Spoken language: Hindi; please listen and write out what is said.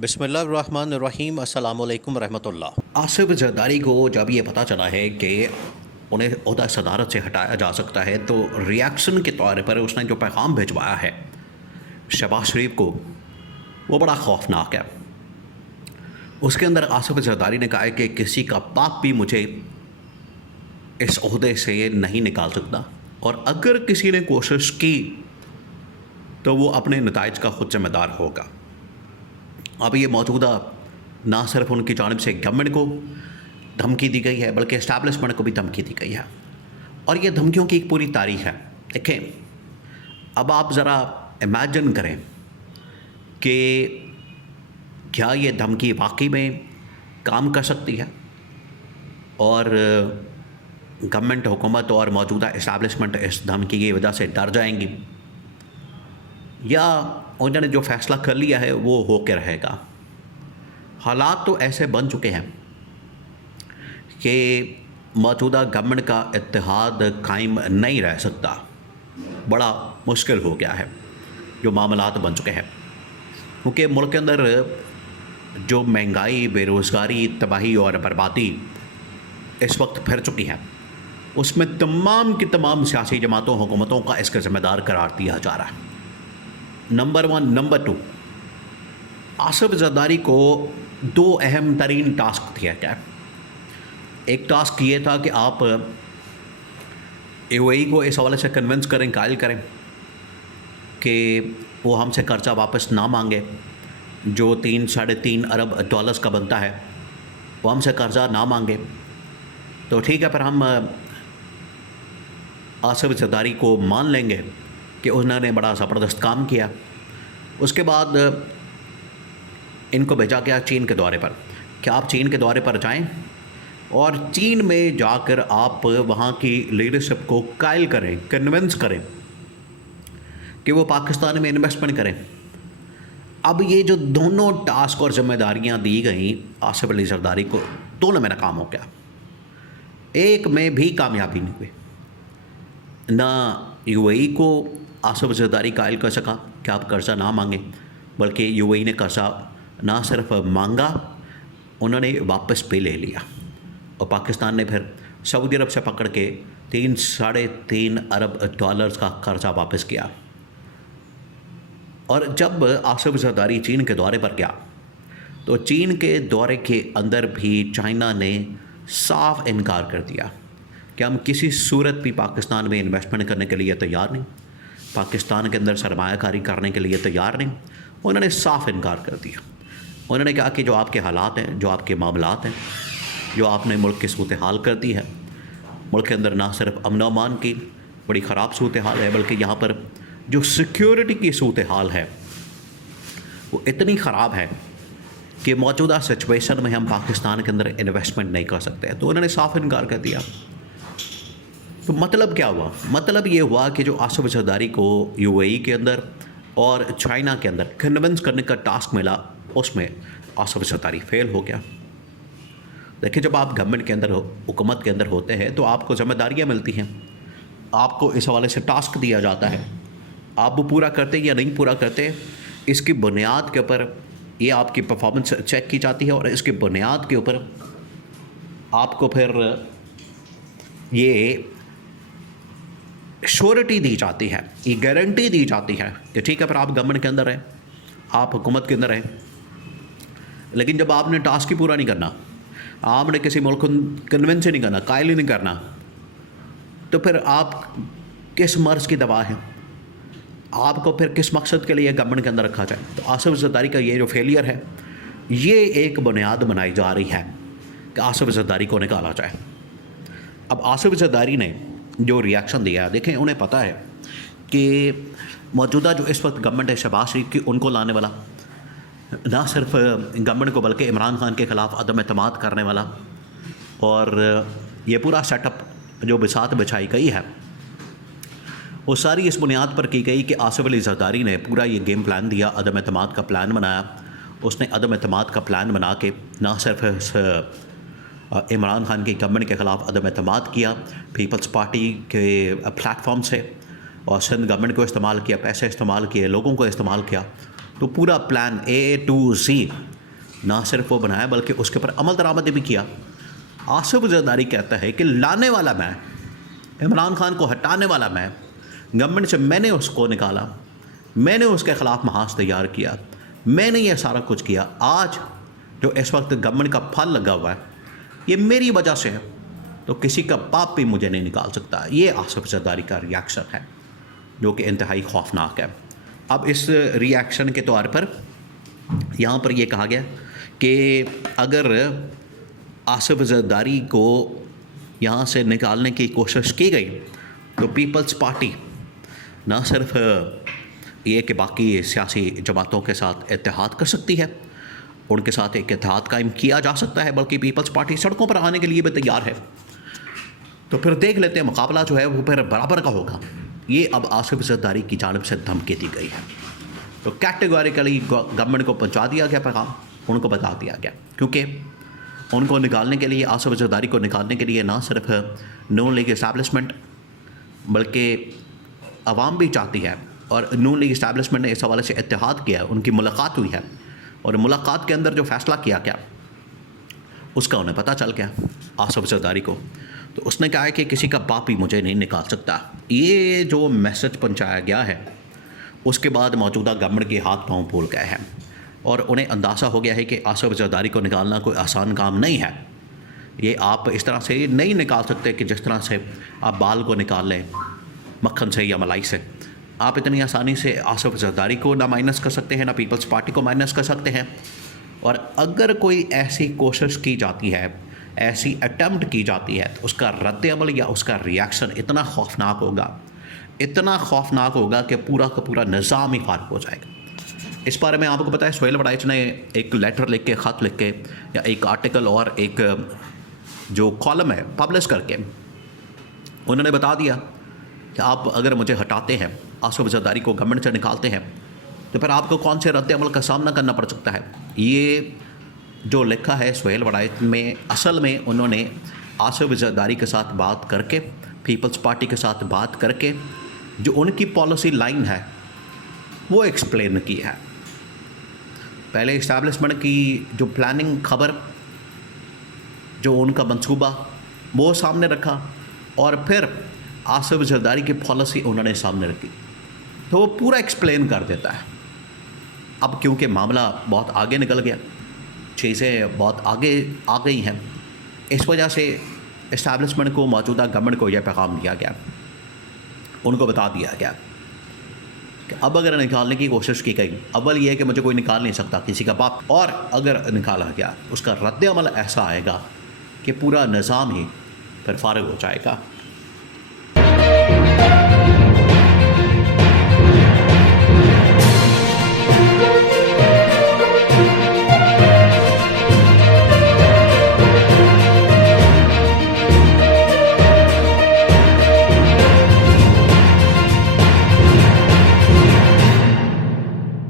बिस्मिल्लाहिर्रहमानिर्रहीम अस्सलामुअलैकुम रहमतुल्लाह। आसिफ जरदारी को जब ये पता चला है कि उन्हें ओहदा सदारत से हटाया जा सकता है तो रिएक्शन के तौर पर उसने जो पैगाम भिजवाया है शहबाज शरीफ को वो बड़ा खौफनाक है। उसके अंदर आसिफ जरदारी ने कहा है कि किसी का बाप भी मुझे इस ओहदे से नहीं निकाल सकता और अगर किसी ने कोशिश की तो वो अपने नताइज का खुद जिम्मेदार होगा। अब ये मौजूदा ना सिर्फ उनकी जानिब से गवर्नमेंट को धमकी दी गई है बल्कि इस्टेब्लिशमेंट को भी धमकी दी गई है और ये धमकियों की एक पूरी तारीख है। देखें, अब आप ज़रा इमेजिन करें कि क्या ये धमकी वाकई में काम कर सकती है और गवर्नमेंट, हुकूमत और मौजूदा इस्टेब्लिशमेंट इस धमकी की वजह से डर जाएंगी, या उन्होंने जो फ़ैसला कर लिया है वो हो के रहेगा। हालात तो ऐसे बन चुके हैं कि मौजूदा गवर्नमेंट का इत्तेहाद कायम नहीं रह सकता, बड़ा मुश्किल हो गया है जो मामलात बन चुके हैं, क्योंकि मुल्क के अंदर जो महंगाई, बेरोज़गारी, तबाही और बर्बादी इस वक्त फिर चुकी है, उसमें तमाम की तमाम सियासी जमातों, हुकूमतों का इसका ज़िम्मेदार करार दिया जा रहा है। नंबर 1। नंबर 2, आसिफ जरदारी को दो अहम तरीन टास्क दिया गया। एक टास्क ये था कि आप यूएई को इस हवाले से कन्विंस करें, कायल करें कि वो हमसे कर्जा वापस ना मांगे, जो 3-3.5 अरब डॉलर्स का बनता है वो हमसे कर्जा ना मांगे। तो ठीक है, फिर हम आसिफ जरदारी को मान लेंगे कि उन्होंने बड़ा ज़बरदस्त काम किया। उसके बाद इनको भेजा गया चीन के दौरे पर कि आप चीन के दौरे पर जाएं और चीन में जाकर आप वहाँ की लीडरशिप को कायल करें, कन्विंस करें कि वो पाकिस्तान में इन्वेस्टमेंट करें। अब ये जो दोनों टास्क और जिम्मेदारियाँ दी गई आसिफ अली जरदारी को, दोनों में नाकाम हो गया। एक में भी कामयाबी नहीं हुई। ना यूएई को आसिफ जरदारी कायल कर सका कि आप कर्जा ना मांगें, बल्कि यूएई ने कर्जा ना सिर्फ मांगा, उन्होंने वापस भी ले लिया और पाकिस्तान ने फिर सऊदी अरब से पकड़ के 3-3.5 अरब डॉलर्स का कर्जा वापस किया। और जब आसिफ जरदारी चीन के दौरे पर गया तो चीन के दौरे के अंदर भी चाइना ने साफ इनकार कर दिया कि हम किसी सूरत भी पाकिस्तान में इन्वेस्टमेंट करने के लिए तैयार नहीं, पाकिस्तान के अंदर सरमायाकारी करने के लिए तैयार नहीं। उन्होंने साफ इनकार कर दिया। उन्होंने कहा कि जो आपके हालात हैं, जो आपके मामलात हैं, जो आपने मुल्क की सूरत हाल कर दी है, मुल्क के अंदर ना सिर्फ अमन अमान की बड़ी ख़राब सूरत हाल है बल्कि यहाँ पर जो सिक्योरिटी की सूरत हाल है वो इतनी ख़राब है कि मौजूदा सिचुएशन में हम पाकिस्तान के अंदर इन्वेस्टमेंट नहीं कर सकते। तो उन्होंने साफ इनकार कर दिया। तो मतलब क्या हुआ? मतलब ये हुआ कि जो आसिफ जरदारी को यूएई के अंदर और चाइना के अंदर कन्विंस करने का टास्क मिला, उसमें आसिफ जरदारी फेल हो गया। देखिए, जब आप गवर्नमेंट के अंदर, हुकूमत के अंदर होते हैं तो आपको जिम्मेदारियां मिलती हैं, आपको इस हवाले से टास्क दिया जाता है, आप वो पूरा करते या नहीं पूरा करते, इसकी बुनियाद के ऊपर ये आपकी परफॉर्मेंस चेक की जाती है और इसके बुनियाद के ऊपर आपको फिर ये श्योरिटी दी जाती है, ये गारंटी दी जाती है कि ठीक है, फिर आप गवर्नमेंट के अंदर हैं, आप हुकूमत के अंदर हैं, लेकिन जब आपने टास्क ही पूरा नहीं करना, आपने किसी मुल्क को कन्विंस नहीं करना, कायल ही नहीं करना, तो फिर आप किस मर्ज़ की दवा है, आपको फिर किस मकसद के लिए गवर्नमेंट के अंदर रखा जाए। तो आसिफ जरदारी का ये जो फेलियर है, ये एक बुनियाद बनाई जा रही है कि आसिफ जरदारी को निकाला जाए। अब आसिफ जरदारी ने जो रिएक्शन दिया है, देखें, उन्हें पता है कि मौजूदा जो इस वक्त गवर्नमेंट है शहबाज शरीफ की, उनको लाने वाला ना सिर्फ गवर्नमेंट को बल्कि इमरान खान के ख़िलाफ़ अदम एतमाद करने वाला, और ये पूरा सेटअप जो बिसात बिछाई गई है वो सारी इस बुनियाद पर की गई कि आसिफ अली जरदारी ने पूरा ये गेम प्लान दिया, अदम एतमाद का प्लान बनाया। उसने अदम एतमाद का प्लान बना के ना सिर्फ इमरान खान की गवर्नमेंट के ख़िलाफ़ अदम एतमाद किया पीपल्स पार्टी के प्लेटफॉर्म से, और सिंध गवर्नमेंट को इस्तेमाल किया, पैसे इस्तेमाल किए, लोगों को इस्तेमाल किया। तो पूरा प्लान A to Z ना सिर्फ वो बनाया बल्कि उसके ऊपर अमल दरामद भी किया। आसिफ जरदारी कहता है कि लाने वाला मैं, इमरान खान को हटाने वाला मैं, गवर्नमेंट से मैंने उसको निकाला, मैंने उसके ख़िलाफ़ महाज तैयार किया, मैंने ये सारा कुछ किया। आज जो इस वक्त गवर्नमेंट का फल लगा हुआ है ये मेरी वजह से है, तो किसी का बाप भी मुझे नहीं निकाल सकता। ये आसिफ जरदारी का रिएक्शन है जो कि इंतहाई खौफनाक है। अब इस रिएक्शन के तौर पर यहाँ पर यह कहा गया कि अगर आसिफ जरदारी को यहाँ से निकालने की कोशिश की गई तो पीपल्स पार्टी ना सिर्फ ये कि बाकी सियासी जमातों के साथ इत्तेहाद कर सकती है, उनके साथ एक इत्तेहाद कायम किया जा सकता है, बल्कि पीपल्स पार्टी सड़कों पर आने के लिए भी तैयार है। तो फिर देख लेते हैं मुकाबला जो है वो फिर बराबर का होगा। ये अब आसिफ जरदारी की जानिब से धमकी दी गई है, तो कैटेगोरिकली गवर्नमेंट को पहुंचा दिया गया पैगाम, उनको बता दिया गया, क्योंकि उनको निकालने के लिए, आसिफ जरदारी को निकालने के लिए ना सिर्फ नून लीग इस्टेब्लिशमेंट बल्कि अवाम भी चाहती है। और नून लीग इस्टेब्लिशमेंट ने इस हवाले से इत्तेहाद किया, उनकी मुलाकात हुई है और मुलाकात के अंदर जो फ़ैसला किया गया उसका उन्हें पता चल गया आसिफ जरदारी को। तो उसने कहा है कि किसी का बाप भी मुझे नहीं निकाल सकता। ये जो मैसेज पहुंचाया गया है उसके बाद मौजूदा गवर्नमेंट के हाथ पांव फूल गए हैं और उन्हें अंदाज़ा हो गया है कि आसिफ जरदारी को निकालना कोई आसान काम नहीं है। ये आप इस तरह से नहीं निकाल सकते कि जिस तरह से आप बाल को निकाल लें मक्खन से या मलाई से। आप इतनी आसानी से आसिफ जरदारी को ना माइनस कर सकते हैं, ना पीपल्स पार्टी को माइनस कर सकते हैं। और अगर कोई ऐसी कोशिश की जाती है, ऐसी अटैम्प्ट की जाती है, तो उसका रद्द अमल या उसका रिएक्शन इतना खौफनाक होगा, इतना खौफनाक होगा कि पूरा का पूरा निज़ाम ही फ़ार्ग हो जाएगा। इस बारे में आपको पता है सुहेल वड़ाइच ने एक लेटर लिख के, ख़त लिख के या एक आर्टिकल और एक जो कॉलम है पब्लिश करके उन्होंने बता दिया कि आप अगर मुझे हटाते हैं, आसिफ जरदारी को गवर्नमेंट से निकालते हैं, तो फिर आपको कौन से रद्द अमल का सामना करना पड़ सकता है। ये जो लिखा है सुहेल वड़ाइच में, असल में उन्होंने आसिफ जरदारी के साथ बात करके, पीपल्स पार्टी के साथ बात करके जो उनकी पॉलिसी लाइन है वो एक्सप्लेन की है। पहले इस्टेब्लिशमेंट की जो प्लानिंग खबर, जो उनका मंसूबा वो सामने रखा और फिर आसिफ जरदारी की पॉलिसी उन्होंने सामने रखी, तो वो पूरा एक्सप्लेन कर देता है। अब क्योंकि मामला बहुत आगे निकल गया, चीज़ें बहुत आगे आ गई हैं, इस वजह से इस्टेब्लिशमेंट को, मौजूदा गवर्नमेंट को यह पैगाम दिया गया, उनको बता दिया गया कि अब अगर निकालने की कोशिश की गई, अव्वल ये है कि मुझे कोई निकाल नहीं सकता किसी का बाप, और अगर निकाला गया उसका रद्द अमल ऐसा आएगा कि पूरा निज़ाम ही फिर फारिग हो जाएगा।